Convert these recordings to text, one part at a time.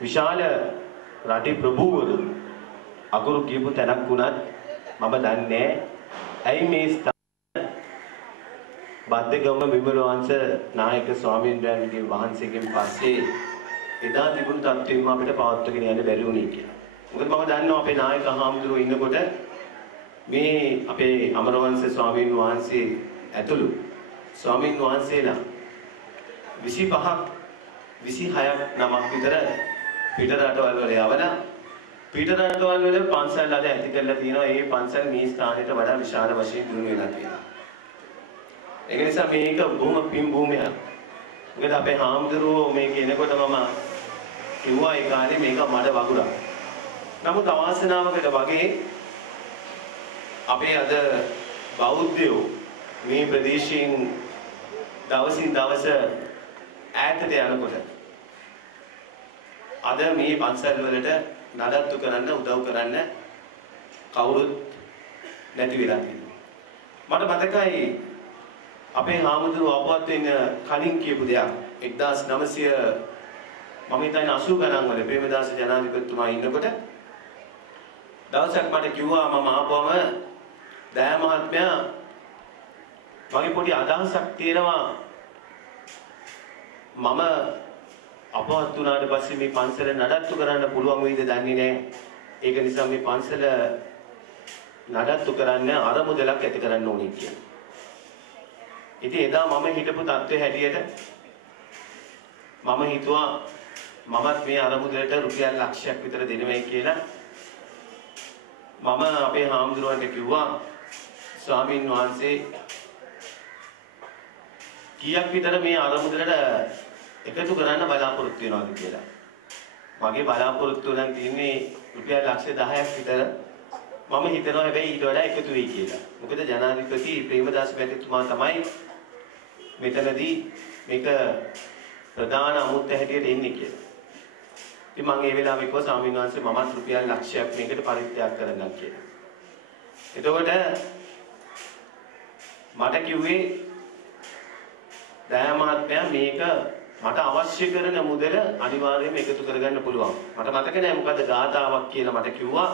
විශාල රටේ ප්‍රභූවරු අකුරු කියපු තැනක් වුණත් මම දන්නේ ඇයි මේ බද්දගම විමල වංශ නායක ස්වාමීන් වහන්සේගෙන් පස්සේ එදා තිබුණු තත්ත්වෙම අපිට පවත්වාගෙන යන්න බැරි වුණේ කියලා. මොකද මම දන්නවා අපේ නායක හාමුදුරුවෝ ඉන්නකොට මේ අපේ අමරවංශ ස්වාමීන් වහන්සේ ඇතුළු ස්වාමීන් වහන්සේලා 25ක් 26ක් නමක් විතර පිට රටවල් වල යවලා පිට රටවල් වල පන්සල් අද ඇති කරලා තියෙනවා. ඒ පන්සල් මේ ස්ථානෙට වඩා විශාල වශයෙන් දිනු වෙලා තියෙනවා. ඒ නිසා මේක බොහොම පින් භූමියක්. මොකද අපේ හාමුදුරුවෝ මේ කියනකොට මම කිව්වා ඒ කාලේ මේක මඩ වගුරක්. නමුත් අවාසනාවකට වගේ අපේ අද බෞද්ධයෝ මේ ප්‍රදේශයෙන් දවසින් දවස ඈතට යනකොට අද මේ පන්සල් වලට නඩත්තු කරන්න උදව් කරන්න කවුරුත් නැති වෙලා තියෙනවා. මට මතකයි අපේ හාමුදුරුවෝ අපවත් වෙන කලින් කියපු දෙයක් 1900 මම හිතන්නේ 80 ගණන් වල ප්‍රේමදාස ජනාධිපතිතුමා ඉන්නකොට දවසක් මට කිව්වා මම ආපුවම දයා මහත්මයා මගේ පොඩි අදහසක් තියෙනවා මම අපවත් වුණාට පස්සේ මේ පන්සල නඩත්තු කරන්න පුළුවන් වෙයිද දන්නේ නැහැ. ඒක නිසා මේ පන්සල නඩත්තු කරන්න අරමුදලක් ඇති කරන්න ඕනේ කියලා. ඉතින් එදා මම හිටපු තත්ත්වයේ හැටියට මම හිතුවා මමත් මේ අරමුදලට රුපියල් ලක්ෂයක් විතර දෙනවයි කියලා. මම අපේ හාමුදුරුවන්ට කිව්වා ස්වාමීන් වහන්සේ කීයක් විතර මේ අරමුදලට එකතු කරන්න බලාපොරොත්තු වෙනවද කියලා. මගේ බලාපොරොත්තු නම් තියෙන්නේ රුපියල් ලක්ෂ 10ක් විතර. මම හිතනවා හැබැයි ඊට වඩා එකතු වෙයි කියලා. මොකද ජනාධිපති ප්‍රේමදාස මැතිතුමා තමයි මෙතනදී මේක ප්‍රධාන අමුත්ත හැටියට එන්නේ කියලා. ඉතින් මම ඒ වෙලාවෙ කිව්වා ස්වාමීන් වහන්සේ මමත් රුපියල් ලක්ෂයක් මේකට පරිත්‍යාග කරන්නම් කියලා. එතකොට මට කිව්වේ දයා මහත්මයා මේක මට අවශ්‍ය කරන මුදල අනිවාර්යයෙන්ම එකතු කරගන්න පුළුවන්. මට මතක නෑ මොකද්ද ගාතාවක් කියලා මට කිව්වා.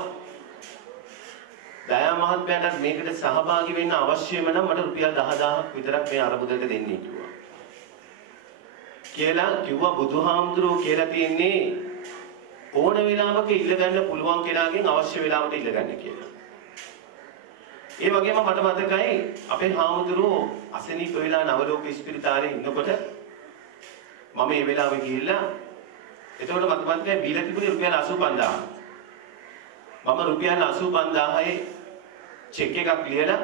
දයා මහත්මයාට මේකට සහභාගී වෙන්න අවශ්‍යම නම් මට රුපියල් 10000ක් විතරක් මේ අරමුදලට දෙන්නේ කිව්වා. කියලා කිව්වා බුදුහාමුදුරුවෝ කියලා තියෙන්නේ ඕන වෙලාවක ඉල්ලගන්න පුළුවන් කෙනාගෙන් අවශ්‍ය වෙලාවට ඉල්ලගන්න කියලා. ඒ වගේම මට මතකයි අපේ හාමුදුරුවෝ අසනීප වෙලා නවලෝක ස්පිරිතාලේ ඉන්නකොට මම ඒ වෙලාවෙ ගිහිල්ලා එතකොට මට මතකයි බීලා තිබුණේ රුපියල් 85000. මම රුපියල් 85000ේ චෙක් එකක් ලියලා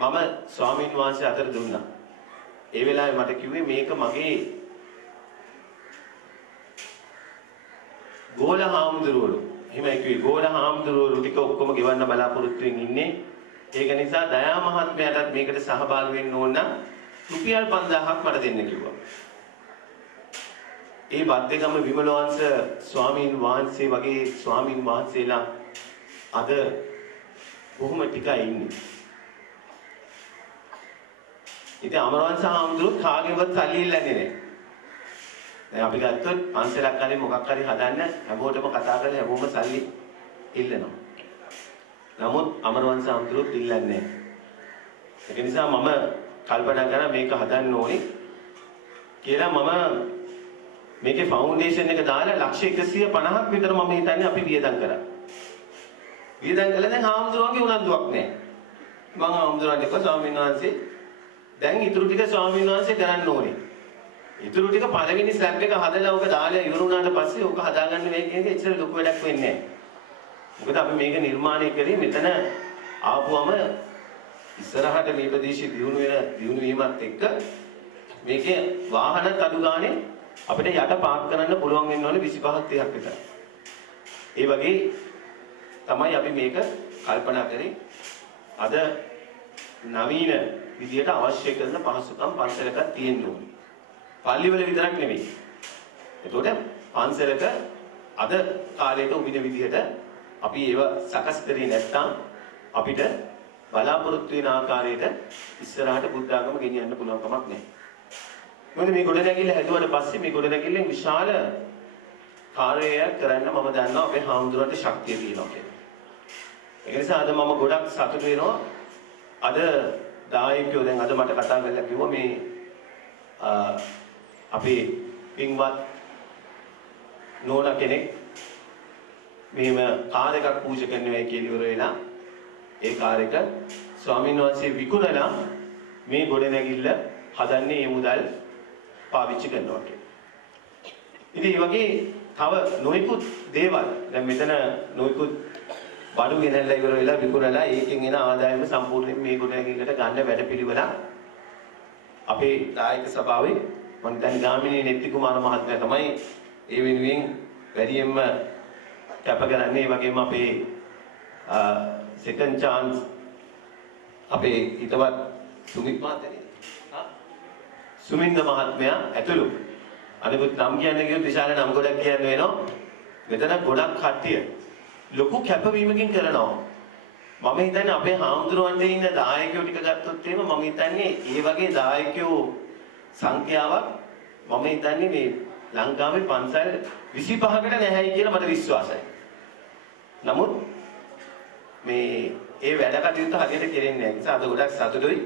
මම ස්වාමීන් වහන්සේ අතර දුන්නා. ඒ වෙලාවේ මට කිව්වේ මේක මගේ ගෝල හාමුදුරුවෝ. එහෙමයි කිව්වේ ගෝල හාමුදුරුවෝ ටික ඔක්කොම ගෙවන්න බලාපොරොත්තු වෙමින් ඉන්නේ. ඒක නිසා දයා මහත්මයාටත් මේකට සහභාගී වෙන්න ඕන නම් රුපියල් 5000ක් මට දෙන්න කිව්වා. ඒ බද්දේගම විමලවංශ ස්වාමීන් වහන්සේ වගේ ස්වාමීන් වහන්සේලා අද බොහොම ටිකයි ඉන්නේ. ඉතින් අමරවංශ හාමුදුරුවෝ කාගෙවත් සල්ලි ඉල්ලන්නේ නැහැ. දැන් අපි ගත්තොත් පන්සලක් හරි මොකක් හරි හදන්න හැමෝටම කතා කරලා හැමෝම සල්ලි ඉල්ලනවා. නමුත් අමරවංශ හාමුදුරුවෝ ඉල්ලන්නේ නැහැ. ඒක නිසා මම කල්පනා කරා මේක හදන්න ඕනේ කියලා මම මේකේ ෆවුන්ඩේෂන් එක දාලා ලක්ෂ 150ක් විතර මම හිතන්නේ අපි වියදම් කරා. වියදම් කළා දැන් හාමුදුරුවන්ගේ උනන්දුවක් නැහැ. මම හාමුදුරුවන්ට කිව්වා ස්වාමීන් වහන්සේ දැන් ඊටු ටික ස්වාමීන් වහන්සේ කරන්න ඕනේ. ඊටු ටික පළවෙනි ස්ලැබ් එක හදලා ඔක දාලා ඉවර වුණාට පස්සේ ඔක හදාගන්න මේ කියන්නේ ඉතින් ලොකු වැඩක් වෙන්නේ නැහැ. මොකද අපි මේක නිර්මාණය කරේ මෙතන ආපුවම ඉස්සරහට මේ ප්‍රදේශයේ දියුණු වීමත් එක්ක මේකේ වාහන අඩු ගානේ අපිට යට පාක් කරන්න පුළුවන් වෙන්න ඕනේ 25ක් 30ක් විතර. ඒ වගේ තමයි අපි මේක කල්පනා කරේ. අද නවීන විදියට අවශ්‍ය කරන පහසුකම් පන්සලක තියෙන්න ඕනේ. පල්ලිවල විතරක් නෙවෙයි. එතකොට පන්සලක අද කාලේට උමින විදියට අපි ඒව සකස් කරේ නැත්නම් අපිට බලාපොරොත්තු වෙන ආකාරයට ඉස්සරහට බුද්ධ ආගම ගෙනියන්න පුළුවන් කමක් නැහැ. මොකද මේ ගොඩනැගිල්ල හැදුවට පස්සේ මේ ගොඩනැගිල්ලෙන් විශාල කාර්යයක් කරන්න මම දන්නවා අපේ හාමුදුරුවන්ට ශක්තිය තියෙනවා කියලා. ඒ නිසා අද මම ගොඩක් සතුටු වෙනවා. අද දායකයෝ දැන් අද මට කතා කරලා කිව්වා මේ අපේ පින්වත් නෝනා කෙනෙක් මෙහෙම කාර් එකක් පූජා කරනවා කියලා ඉවර වෙලා ඒ කාර් එක ස්වාමීන් වහන්සේ විකුණලා මේ ගොඩනැගිල්ල හදන්නේ මේ මුදල් පාවිච්චි කරනවා කියලා. ඉතින් මේ වගේ තව නොයෙකුත් දේවල් දැන් මෙතන නොයෙකුත් බඩු ගෙනල්ලා ඉවර වෙලා විකුණලා ඒකෙන් එන ආදායම සම්පූර්ණයෙන් මේ ගොඩනැගිල්ලට ගන්න වැඩපිළිවෙල අපේ දායක සභාවේ මම දැන් ගාමිණී නෙත්ති කුමාර මහත්මයා තමයි ඒ වෙනුවෙන් වැඩියෙන්ම කැප කරන්නේ. ඒ වගේම අපේ second chance අපේ ඊටවත් සුමිත් මහත්මයා සුමින්ද මහත්මයා ඇතුළු අනිකුත් නම් කියන්නේ කිව්වොත් විශාල නම් ගොඩක් කියන්න වෙනවා. මෙතන ගොඩක් කට්ටිය ලොකු කැපවීමකින් කරනවා. මම හිතන්නේ අපේ හාමුදුරුවන්ට ඉන්න දායකයෝ ටික ගත්තොත් එහෙම මම හිතන්නේ ඒ වගේ දායකයෝ සංඛ්‍යාවක් මම හිතන්නේ මේ ලංකාවේ පන්සල් 25කට නැහැයි කියලා මට විශ්වාසයි. නමුත් මේ ඒ වැඩ කටයුතු හරියට කෙරෙන්නේ නැහැ. ඒ නිසා අද ගොඩක් සතුටුයි.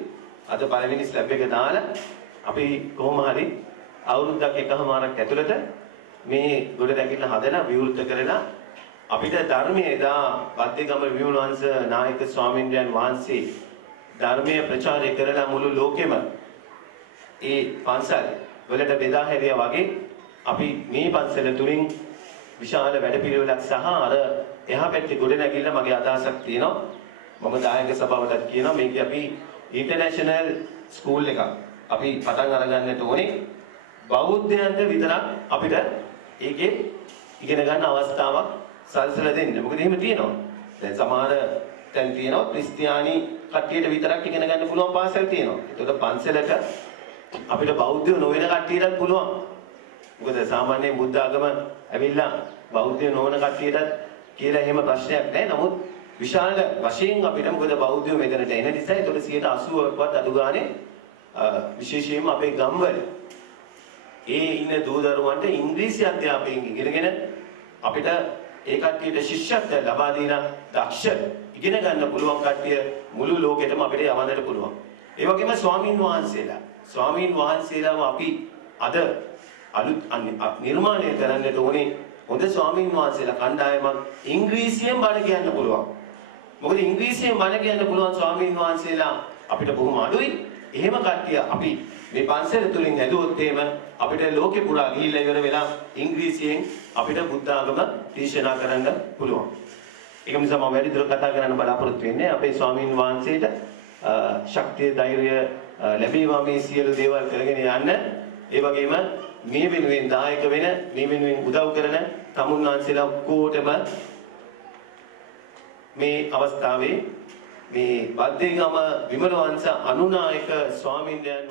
අද පළවෙනි ස්ලැබ් එක දාලා අපි කොහොම හරි අවුරුද්දක් එකමාරක් ඇතුළත මේ ගොඩනැගිල්ල හදලා විවෘත කරලා අපිට ධර්මයේ එදා වද්දේගම විමුල වංශ නායක ස්වාමීන් වහන්සේ ධර්මයේ ප්‍රචාරය කරලා මුළු ලෝකෙම ඒ පන්සල් වලට බෙදා හැරියා වගේ අපි මේ පන්සල තුලින් විශාල වැඩපිළිවෙලක් සහ අර එහා පැත්තේ ගොඩනැගිල්ල මගේ අදහසක් තියෙනවා. මම දායක සභාවටත් කියනවා මේක අපි ඉන්ටර්නැෂනල් ස්කූල් එකක් අපි පටන් අරගන්නට ඕනේ. බෞද්ධයන්ට විතරක් අපිට ඒකේ ඉගෙන ගන්න අවස්ථාවක් සල්සලා දෙන්න. මොකද එහෙම තියෙනවා. දැන් සමහර තැන් තියෙනවා ක්‍රිස්තියානි කට්ටියට විතරක් ඉගෙන ගන්න පුළුවන් පාසල් තියෙනවා. ඒකට පන්සලක අපිට බෞද්ධයෝ නොවන කට්ටියටත් පුළුවන්. මොකද සාමාන්‍ය බුද්ධ ආගම ඇවිල්ලා බෞද්ධයෝ නොවන කට්ටියටත් කියලා එහෙම ප්‍රශ්නයක් නැහැ. නමුත් විශාල වශයෙන් අපිට මොකද බෞද්ධයෝ මෙතනට එන නිසා ඒකට 80%ක්වත් අඩු ගානේ විශේෂයෙන්ම අපේ ගම්වල ඒ ඉන්න දූ දරුවන්ට ඉංග්‍රීසි අධ්‍යාපනයෙන් ඉගෙනගෙන අපිට ඒ කට්ටියට ශිෂ්‍යත්වය ලබා දෙන දක්ෂ ඉගෙන ගන්න පුළුවන් කට්ටිය මුළු ලෝකෙටම අපිට යවන්නට පුළුවන්. ඒ වගේම ස්වාමින් වහන්සේලාව අපි අද අලුත් නිර්මාණය කරන්නට ඕනේ. හොඳ ස්වාමින් වහන්සේලා කණ්ඩායමක් ඉංග්‍රීසියෙන් බණ කියන්න පුළුවන්. මොකද ඉංග්‍රීසියෙන් බණ කියන්න පුළුවන් ස්වාමින් වහන්සේලා අපිට බොහොම අඩුයි. එහෙම කට්ටිය අපි මේ පන්සල තුලින් ඇදුවොත් එහෙම අපිට ලෝකෙ පුරා ගිහිල්ලා ඉවර වෙලා ඉංග්‍රීසියෙන් අපිට බුද්ධ ආගම දේශනා කරන්න පුළුවන්. ඒක නිසා මම වැඩි දුර කතා කරන්න බලාපොරොත්තු වෙන්නේ අපේ ස්වාමීන් වහන්සේට ශක්තිය ධෛර්යය ලැබේවා මේ සියලු දේවල් කරගෙන යන්න. ඒ වගේම මේ වෙනුවෙන් දායක වෙන මේ වෙනුවෙන් උදව් කරන තමුන් වහන්සේලා ඔක්කොටම මේ අවස්ථාවේ මේ වද්දේගම විමල වංශ අනුනායක ස්වාමීන් වහන්සේ